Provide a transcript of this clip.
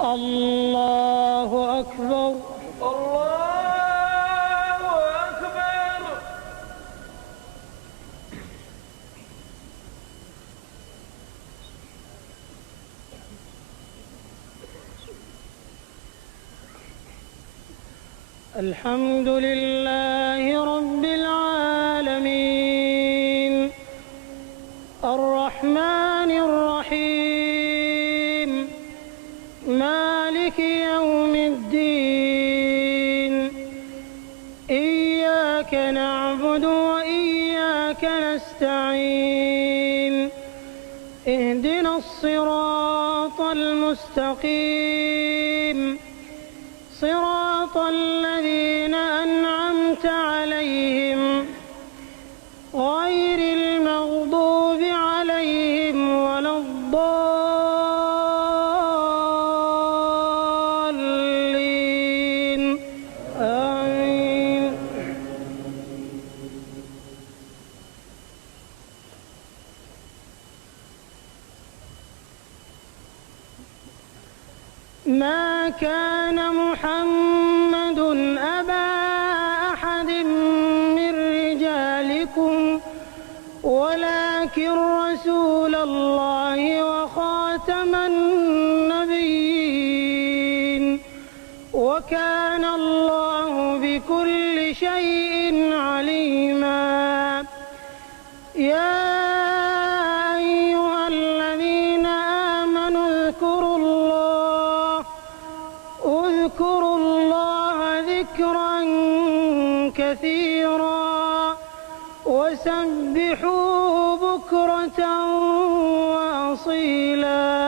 الله أكبر. الله أكبر. الحمد لله رب العالمين الرحمن الرحيم مالك يوم الدين إياك نعبد وإياك نستعين اهدنا الصراط المستقيم صراط الذين أنعمت عليهم غير المغضوب عليهم ولا الضالين آمين. ما كان محمد أبا أحد من رجالكم ولكن رسول الله وخاتم النبيين وكان الله بكل شيء عليما. يا أيها الذين آمنوا اذكروا الله ذكرا كثيرا وسبحوه بكرة وأصيلا.